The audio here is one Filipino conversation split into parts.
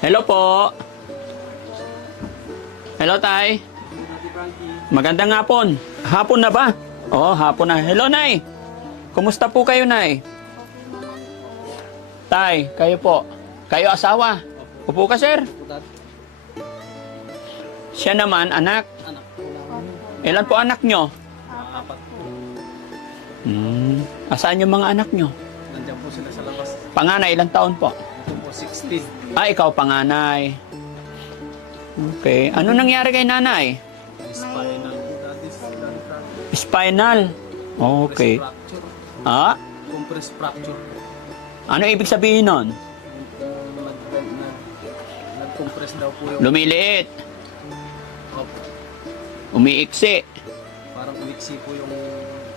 Hello po. Hello, Tay. Magandang hapon. Hapon na ba? Oo, hapon na. Hello, Nay. Kumusta po kayo, Nay? Tay, kayo po. Kayo asawa. Upo ka, sir. Siya naman, anak. Ilan po anak nyo? Apat po. Asaan yung mga anak nyo? Nandiyan po sila sa labas. Panganay, ilang taon po? Ito po, 16. Ikaw panganay. Okay. Ano nangyari kay nanay? Spinal po dati. Spinal. Okay. Fracture. Ah? Compressed fracture. Ano ibig sabihin nun? Nag-compress daw po yung... Lumiliit. Opo. Umiiksi. Parang umiksi po yung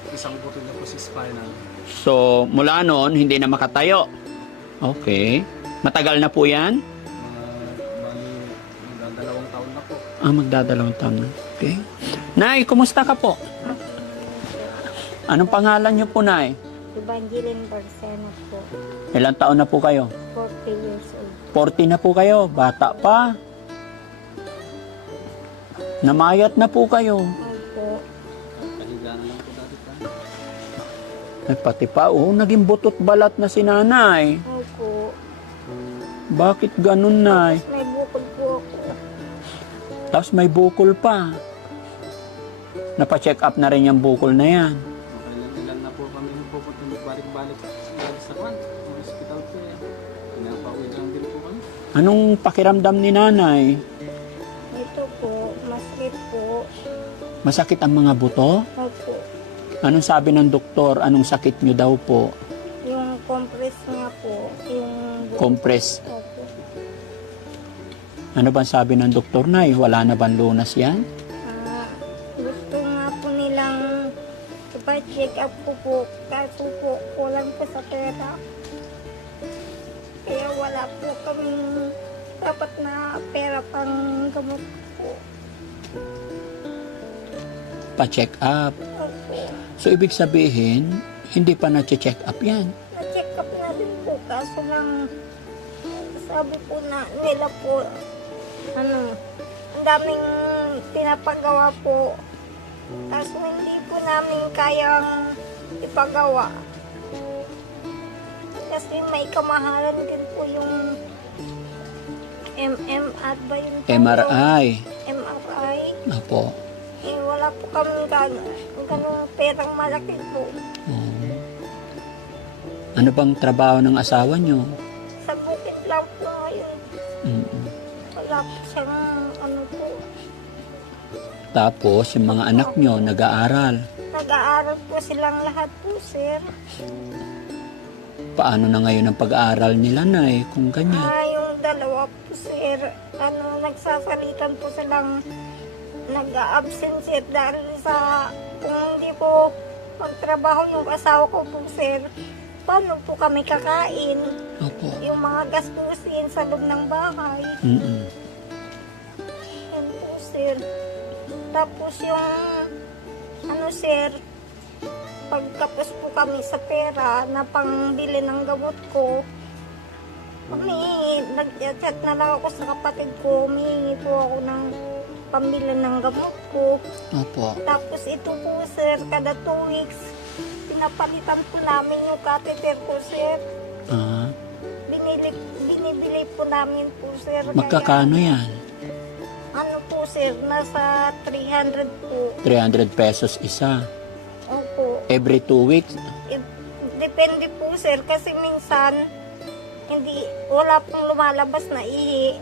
isang buto niya po sa spinal. So, mula noon, hindi na makatayo. Okay. Matagal na po yan? Bali, magdadalawang taon na po. Magdadalawang taon na. Okay. Nay, kumusta ka po? Anong pangalan niyo po, Nay? Evangeline Barseno po. Ilang taon na po kayo? 40 years old. 40 na po kayo. Bata pa. Namayat na po kayo. Opo. Kahiga na lang po dati pa. Pati pa, naging butot balat na si nanay. Opo. Bakit ganun, Nay? May bukol po ako. Tapos may bukol pa. Napa-check up na rin yung bukol na yan. Okay lang, ilan na po kami pupunta balik-balik sa kwan. Sa hospital po eh. Pinapauwi lang din po kami. Anong pakiramdam ni nanay? Ito po, masakit po. Masakit ang mga buto? Opo. Anong sabi ng doktor? Anong sakit nyo daw po? Yung compress nga po. Yung Compress. Opo. Ano bang sabi ng doktor, Nay? Wala na bang lunas yan? Gusto nga po nilang ipa-check up ko po. Kaso po, kulang po sa pera. Kaya wala po kaming dapat na pera pang gamot po. Pa-check up. Opo. So, ibig sabihin, hindi pa na-check up yan. Na-check up na din po. Kaso lang, sabi po na nila po, ang daming pinapagawa po. Kaso hindi po namin kayang ipagawa. Kasi may kamahalan din po yung MMR ba yun? MRI. MRI. Apo. Eh, wala po kami ganung perang malaki po. Ano bang trabaho ng asawa nyo? Sa bukid lang po ngayon. Mm-mm. Wala po siyang ano po. Tapos, yung mga anak nyo, nag-aaral. Nag-aaral po silang lahat po, sir. Paano na ngayon ang pag-aaral nila, Nay, kung ganyan? Yung dalawa po, sir, nagsasalitan po silang nag-absent, sir, dahil sa kung hindi po magtrabaho yung asawa ko po, sir, paano po kami kakain? Opo. Yung mga gastusin sa loob ng bahay. Mm-mm. Yan po, sir. Tapos yung, sir, pagkapos po kami sa pera na pangbili ng gamot ko, nag-chat na lang ako sa kapatid ko, humingi po ako ng pambili ng gamot ko. Opo. Tapos ito po, sir, kada 2 weeks, pinapalitan po namin yung catheter ko, sir. Ah, Binibili po namin po, sir. magkakano Kaya, yan? ano po, sir, nasa 300 po. 300 pesos isa. Opo. Every 2 weeks? Depende po, sir, kasi minsan, wala pong lumalabas na ihi.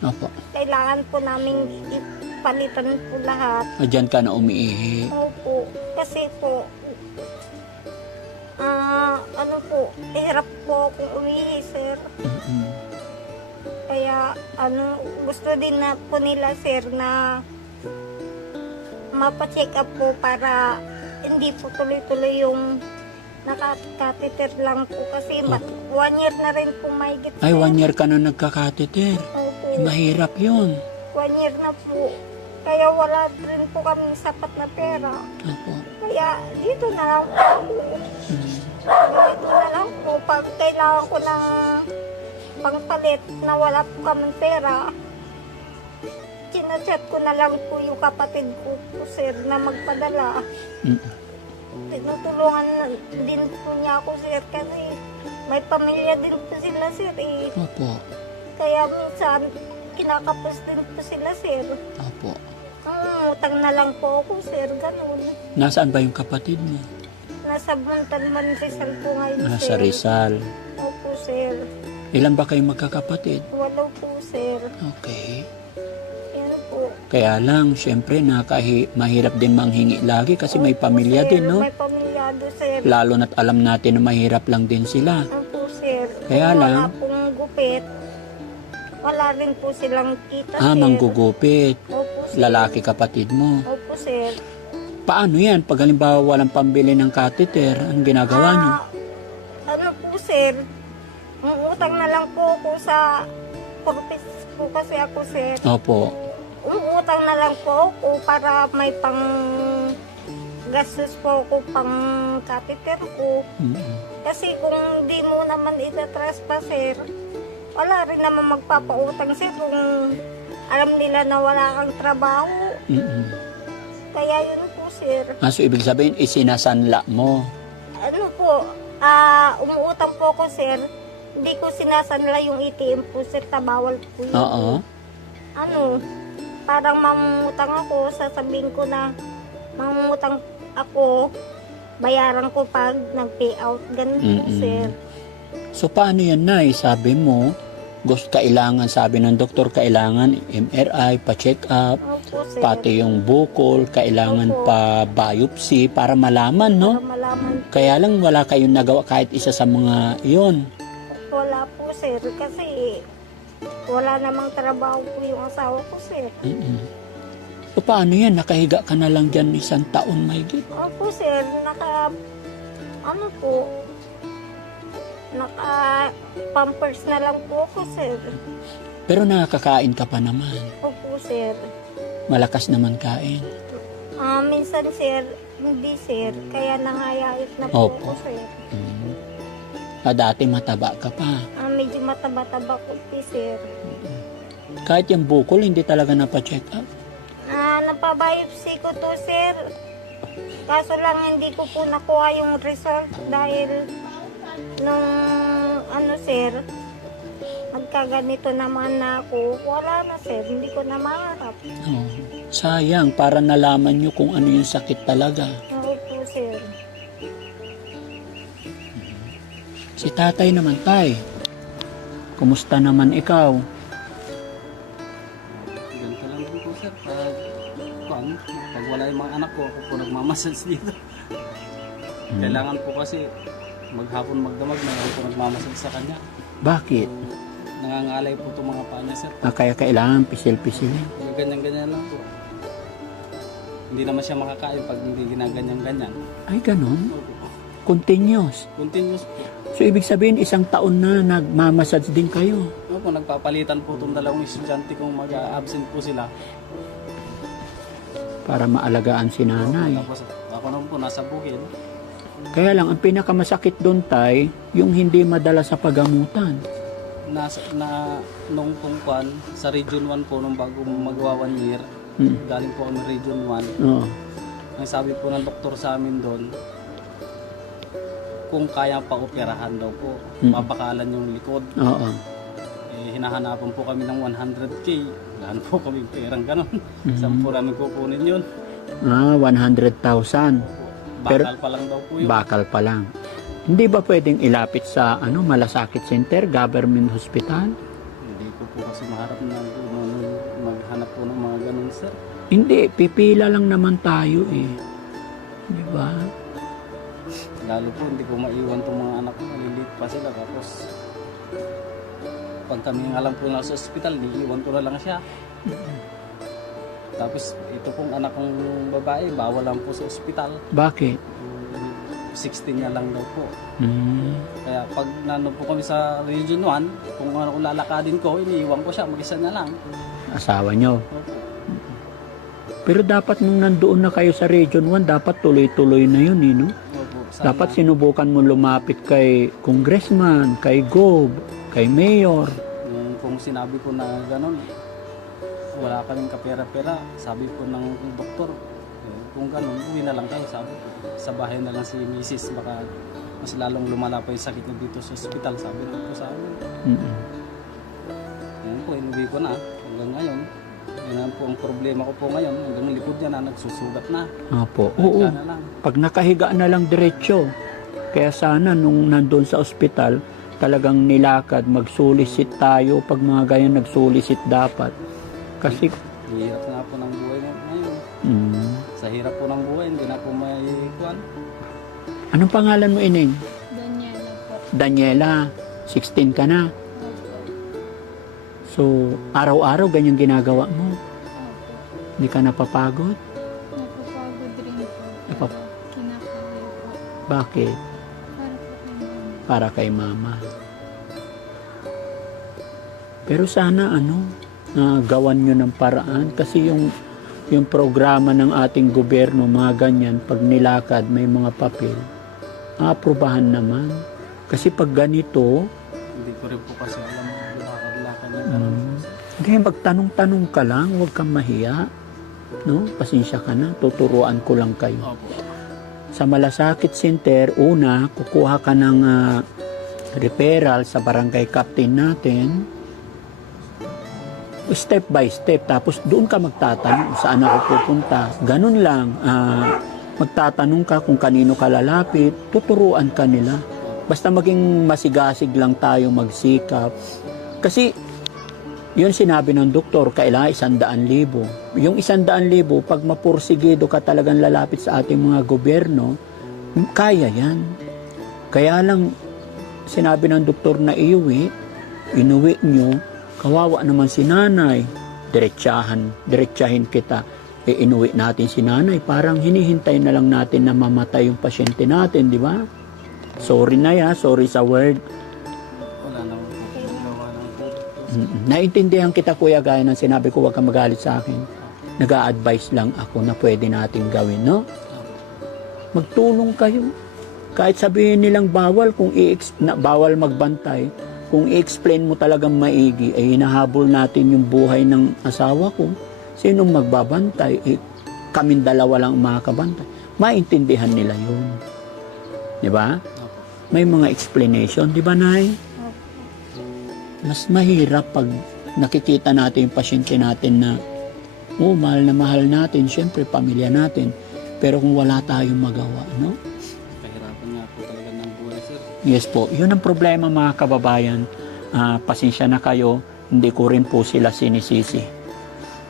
Opo. Kailangan po namin ipalitan po lahat. Diyan ka na umiihi. Opo. Kasi po, hirap po akong umihi, sir. Mm-mm. Kaya, gusto din na po nila, sir, na mapacheck up po para hindi po tuloy-tuloy yung naka-catheter lang po. Kasi 1 year na rin po mahigit, sir. Ay, 1 year ka na nagkakateter. Opo. Mahirap yun. 1 year na po. Kaya wala rin po kami sapat na pera. Opo. Kaya dito na lang po. Dito na lang po. Pag kailangan ko ng pangpalit na wala po kaming pera, chinachat ko na lang po yung kapatid ko po, sir, na magpadala. Mm. Tinutulungan din po niya ako, sir, kasi may pamilya din po sila, sir, eh. Opo. Kaya minsan, kinakapos din po sila, sir. Opo. Utang na lang po ako, sir, ganun. Nasaan ba yung kapatid mo? Nasa Buntanman, Rizal po ngayon, Nasa sir. Rizal. Opo, sir. Ilan ba kayong magkakapatid? Walo po, sir. Okay. Yan po. Kaya lang, syempre, mahirap din manghingi lagi kasi may Opo, pamilya sir. din, no? May pamilyado, sir. Lalo na't alam natin na mahirap lang din sila. Opo, sir. Kaya Kung lang- wala pong gupit, wala rin po silang kita, sir. Manggugupit. Opo, sir. Lalaki kapatid mo. Opo, sir. Paano yan? Pag halimbawa walang pambili ng catheter, anong ginagawa niyo? Ano po, sir? Utang na lang po ako sa purpose po kasi ako, sir. Opo. Utang na lang po ako para may pang gastos po ako pang catheter ko. Mm. Kasi kung di mo naman itatras pa, sir, wala rin naman magpapautang, sir, kung alam nila na wala kang trabaho. Mm. Kaya yun po, sir. So, ibig sabihin, isinasanla mo. Ano po, umuutang po ako, sir. Hindi ko sinasanla yung ATM po, sir. Bawal po yun. Oo. Ano, parang mamutang ako, sasabihin ko na mamutang ako, bayaran ko pag nag-payout. Ganun po, Mm-mm. sir. So, paano yan, Nay? Sabi mo, kailangan, sabi ng doktor, kailangan MRI, pa-check up, Opo, sir. pati yung bukol, kailangan Opo. pa biopsy para malaman, no? Para malaman. Kaya lang wala kayong nagawa kahit isa sa mga iyon. Wala po, sir. Kasi wala namang trabaho po yung asawa ko, sir. Mm-mm. So, paano yan? Nakahiga ka na lang dyan 1 taon mahigit. Opo, sir. Naka-pampers na lang po ako, sir. Pero nakakain ka pa naman. Opo, sir. Malakas naman kain. Minsan, sir, hindi, sir. Kaya nangayait na po Opo. ako, sir. Mm. Dati mataba ka pa. Medyo mataba-taba ko, sir. Kahit yung bukol, hindi talaga napacheck up. Napabiopsy ko to, sir. Kaso lang hindi ko po nakuha yung result dahil nung sir, magkaganito naman na ako, wala na, sir. Hindi ko na maharap. Oh, sayang, para nalaman nyo kung ano yung sakit talaga. Oo po, sir. Si tatay naman, tay. Kumusta naman ikaw? Ganito lang din po, sir. Pag wala yung mga anak ko, ako po nagmamasage dito. Kailangan po kasi maghapon magdamag na ako po nagmamasage sa kanya. Bakit? Nangangalay po itong mga paa niya, sir. Kaya kailangan pisil-pisilin. Ganyan-ganyan lang po. Hindi naman siya makakain pag hindi ginaganyan-ganyan. Ay, ganun? Opo. Continuous. Continuous po. So, ibig sabihin, 1 taon na nagmamassage din kayo. Opo, nagpapalitan po itong dalawang estudyante kung mag-absent po sila. Para maalagaan si nanay. Tapos ako naman po nasa bukid. Kaya lang, ang pinakamasakit doon, tay, yung hindi madala sa pagamutan. Nung tungkwan, sa Region 1 po, nung bago magawa 1 year, galing po kami Region 1. Oo. Ang sabi po ng doktor sa amin doon, kung kaya pa operahan daw po, mapakalan yung likod. Oo. Hinahanapan po kami ng 100K. Wala po kami perang ganon. Saan po namin kukunin yun? 100,000. Pero- Bakal pa lang daw po yun. Bakal pa lang. Hindi ba pwedeng ilapit sa Malasakit Center, government hospital? Hindi ko po kasi maharap na maghanap po ng mga ganon, sir. Hindi, pipila lang naman tayo eh. Di ba? Lalo po, hindi ko maiwan itong mga anak ko. Maliliit pa sila. Tapos, pag kami nga lang po na sa ospital, iiwan ko na lang siya. Tapos, ito pong anak kong babae, bawal lang po sa ospital. Bakit? 16 niya lang daw po. Hmm. Kaya pag nano po kami sa Region 1, kung ano kung lalakadin ko, iniiwan ko siya, mag-isa niya lang. Asawa nyo. Opo. Pero dapat nung nandoon na kayo sa Region 1, dapat tuloy-tuloy na yun, no? Opo. Sana- Dapat sinubukan mo lumapit kay congressman, kay Gob, kay Mayor. Kung sinabi ko na gano'n, wala kaming kapera-pera, sabi po ng doktor, kung gano'n, uwi na lang kayo, sabi ko. Sa bahay na lang si Mrs. Baka mas lalong lumala pa yung sakit niya dito sa ospital, sabi na po sa amin. Ngayon po, inuwi ko na hanggang ngayon. Yan po ang problema ko po ngayon, hanggang likod niya na nagsusugat na. Opo. Oo. Kaya na lang. Pag nakahiga na lang diretsyo. Kaya sana nung nandun sa ospital, talagang nilakad, magsulisit tayo. Pag mga ganyan nagsulisit dapat. Kasi, Hirap nga po ng buhay ngayon. Sa hirap po ng buhay, hindi na po may kuwan. anong pangalan mo, Ining? Daniela po. Daniela, 16 ka na. Opo. So, araw-araw ganyan ginagawa mo. Opo. Hindi ka napapagod? Napapagod rin po. Napap- Pero kinakaya po. Bakit? Para po kay mama. Para kay mama. Pero sana gawan nyo ng paraan kasi yung programa ng ating gobyerno, mga ganyan, pag nilakad, may mga papel, aprobahan naman. Kasi pag ganito, Hindi ko rin po kasi alam yung lakad-lakad niya. hindi, magtanong-tanong ka lang, huwag kang mahiya. No? Pasensya ka na, tuturuan ko lang kayo. Opo. Sa Malasakit Center, una, kukuha ka ng referral sa barangay captain natin. Step by step. Tapos doon ka magtatanong saan ako pupunta. Ganun lang. Magtatanong ka kung kanino ka lalapit. Tuturuan ka nila. Basta maging masigasig lang tayo magsikap. Kasi yun sinabi ng doktor, kailangan 100,000. Yung 100,000, pag mapursigido ka talagang lalapit sa ating mga gobyerno, kaya yan. Kaya lang, sinabi ng doktor na inuwi nyo, kawawa naman si nanay, diretsahin kita, inuwi natin si nanay, parang hinihintay na lang natin na mamatay yung pasyente natin, di ba? Sorry na ya, sorry sa word. Wala naman po. Gawa naman po. Naintindihan kita kuya, gaya ng sinabi ko, huwag kang magalit sa akin. Nag-a-advise lang ako na pwede natin gawin, no? Magtulong kayo. Kahit sabihin nilang bawal, bawal magbantay, kung i-explain mo talagang maigi, ay hinahabol natin yung buhay ng asawa ko. Sinong magbabantay? Kaming dalawa lang makakabantay. Maintindihan nila yun. Di ba? May mga explanation, di ba, Nay? Mas mahirap pag nakikita natin yung pasyente natin na mahal natin, syempre pamilya natin, pero kung wala tayong magawa, no? Kahirapan nga po talaga ng buhay, sir. Yes po, yun ang problema mga kababayan. Pasensya na kayo, hindi ko rin po sila sinisisi.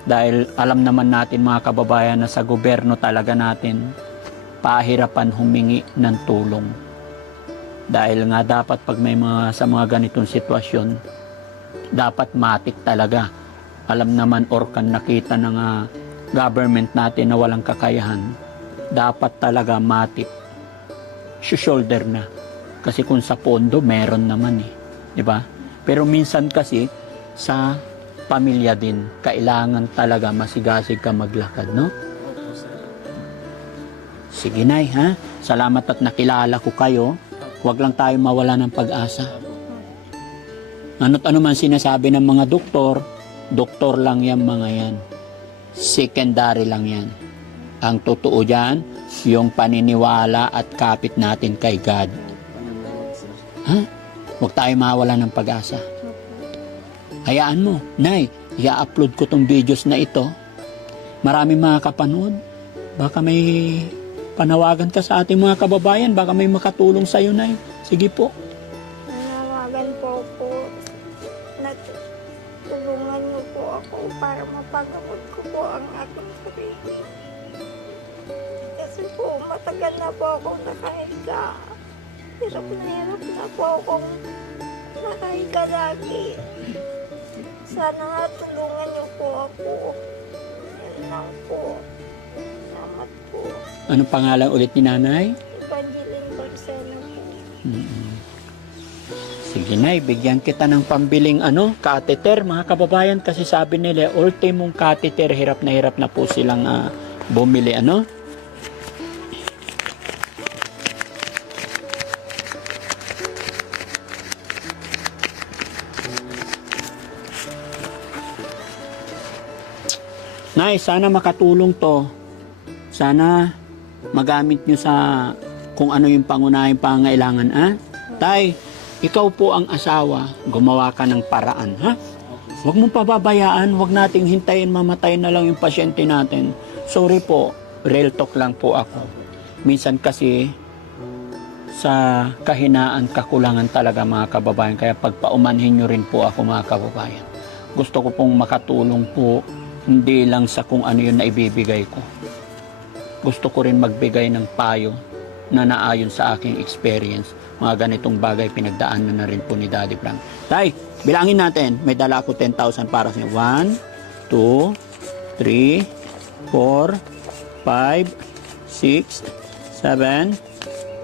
Dahil alam naman natin mga kababayan na sa gobyerno talaga natin pahirapan humingi ng tulong. Dahil nga dapat pag may sa mga ganitong sitwasyon, dapat matik talaga. Alam naman kan nakita ng government natin na walang kakayahan, dapat talaga matik. Shoulder na. Kasi kung sa pondo, meron naman di ba? Pero minsan kasi, sa pamilya din, kailangan talaga masigasig ka maglakad, no? Sige, Nay, ha? Salamat at nakilala ko kayo. Huwag lang tayo mawala ng pag-asa. Ano't ano man sinasabi ng mga doktor lang yan mga yan. Secondary lang yan. Ang totoo dyan, yung paniniwala at kapit natin kay God. Ha? Huwag tayo mawala ng pag-asa. Hayaan mo, Nay, i-upload ko tong videos na ito. Maraming makakapanood. Baka may panawagan ka sa ating mga kababayan. Baka may makatulong sa'yo, Nay. Sige po. Nanawagan po na tulungan niyo po ako para mapagamot ko po ang aking sarili. Kasi po, matagal na po ako nakahiga. Hirap na po akong nakahiga lagi. Sana nga tulungan niyo po ako. Yan lang po. Salamat po. Anong pangalan ulit ni Nanay? Evangeline Barcena po. Sige, Nay, bigyan kita ng pambiling catheter, mga kababayan, kasi sabi nila, ultimong catheter, hirap na po silang bumili, Nay, sana makatulong to. Sana magamit nyo sa kung ano yung pangunahing pangailangan, ha? Tay, ikaw po ang asawa, gumawa ka ng paraan, ha? Huwag mong pababayaan, huwag nating hintayin mamatay na lang yung pasyente natin. Sorry po, real talk lang po ako. Minsan kasi, sa kahinaan, kakulangan talaga mga kababayan. Kaya pagpaumanhin nyo rin po ako mga kababayan. Gusto ko pong makatulong po, hindi lang sa kung ano yun na ibibigay ko. Gusto ko rin magbigay ng payo na naayon sa aking experience. Mga ganitong bagay pinagdaanan na rin po ni Daddy Frank. Tay, bilangin natin. May dala ako 10,000 para sa inyo. 1, 2, 3, 4, 5, 6, 7,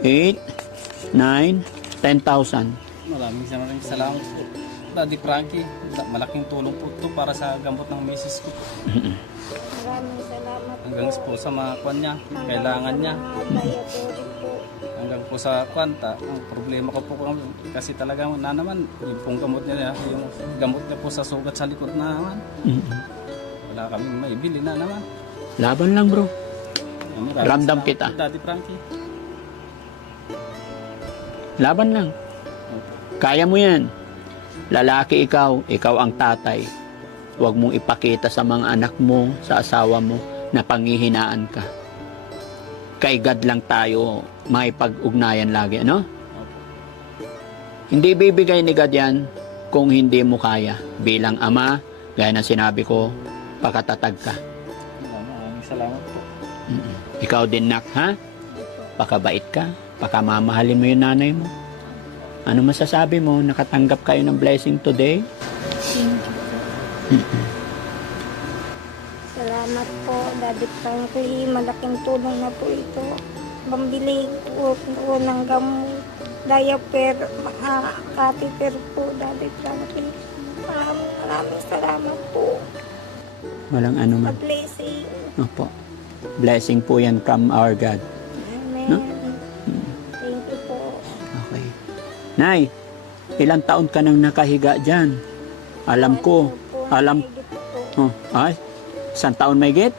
8, 9, 10,000. Maraming salamat po. Daddy Frankie, malaking tulong po ito para sa gamot ng misis ko. Maraming salamat po. Hanggang po sa mga kwan niya, kailangan niya. Diabetic po. Hanggang po sa kwanta, ang problema ko po kasi talaga na naman, yung pong gamot niya, yung gamot niya po sa sugat sa likod na naman. Wala kaming maibili na naman. Laban lang, bro. Maraming Ramdam salamat kita. po, Daddy Frankie. Laban lang. Kaya mo yan. Lalaki ikaw, ikaw ang tatay. Huwag mong ipakita sa mga anak mo, sa asawa mo, na panghihinaan ka. Kay God lang tayo may pag-ugnayan lagi, ano? Hindi bibigay ni God yan kung hindi mo kaya. Bilang ama, gaya ng sinabi ko, pakatatag ka. Maraming salamat po. Ikaw din, nak, ha? Pakabait ka, pakamamahalin mo yung nanay mo. Ano masasabi mo? Nakatanggap kayo ng blessing today? Salamat po, Daddy Frankie. Malaking tulong na po ito. Pambili po ng gamot, diaper, catheter po, Daddy Frankie. Maraming salamat po. Walang ano man. A-blessing. Opo. Blessing po yan from our God. Amen. No? Thank you po. Okay. Nay, ilang taon ka nang nakahiga dyan? Alam ko. Alam. Oh, ay, isang taon may git?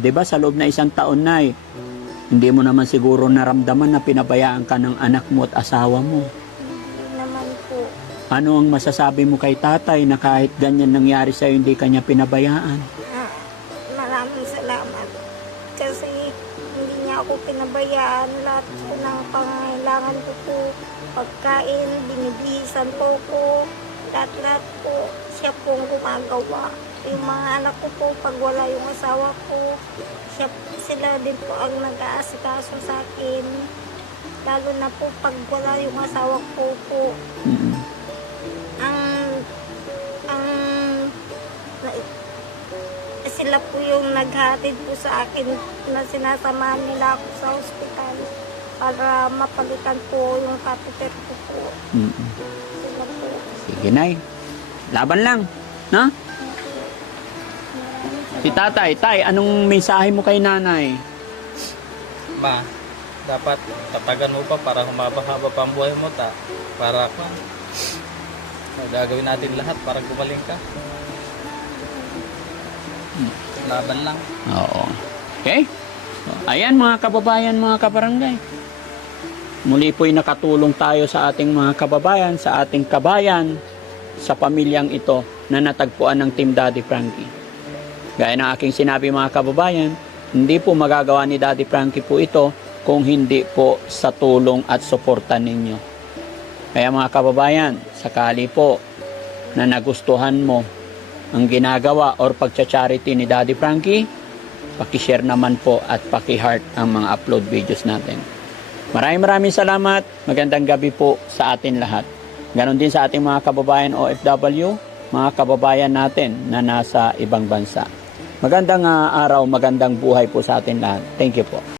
Diba sa loob na isang taon, Nay, hindi mo naman siguro naramdaman na pinabayaan ka ng anak mo at asawa mo. Hindi naman po. Ano ang masasabi mo kay tatay na kahit ganyan nangyari sa'yo, hindi kanya pinabayaan? Maraming salamat. Kasi hindi niya ako pinabayaan. Lahat po ng pangailangan ko po. Pagkain, binibihisan po ko. Lahat po. Siya po ang gumagawa. Yung mga anak ko po, pag wala yung asawa ko, sila din po ang nag-aasikaso sa akin. Lalo na po pag wala yung asawa ko po. Sila po yung naghatid po sa akin na sinasamahan nila ako sa ospital para mapalitan po yung catheter ko po. Sila po. Sige, Nay. Laban lang. No? Si tatay, tay, anong mensahe mo kay nanay? Ma, dapat tatagan mo pa para humaba-haba pa ang buhay mo para gagawin natin lahat para gumaling ka. Laban lang. Oo. Okay? So, ayan mga kababayan, mga kabarangay. Muli po'y nakatulong tayo sa ating mga kababayan, sa ating kabayan, sa pamilyang ito na natagpuan ng Team Daddy Frankie. Gaya ng aking sinabi mga kababayan, hindi po magagawa ni Daddy Frankie po ito kung hindi po sa tulong at suporta ninyo. Kaya mga kababayan, sakali po na nagustuhan mo ang ginagawa or pagcha-charity ni Daddy Frankie, paki-share naman po at paki-heart ang mga upload videos natin. Maraming salamat. Magandang gabi po sa atin lahat. Ganon din sa ating mga kababayan OFW, mga kababayan natin na nasa ibang bansa. Magandang araw, magandang buhay po sa atin lahat. Thank you po.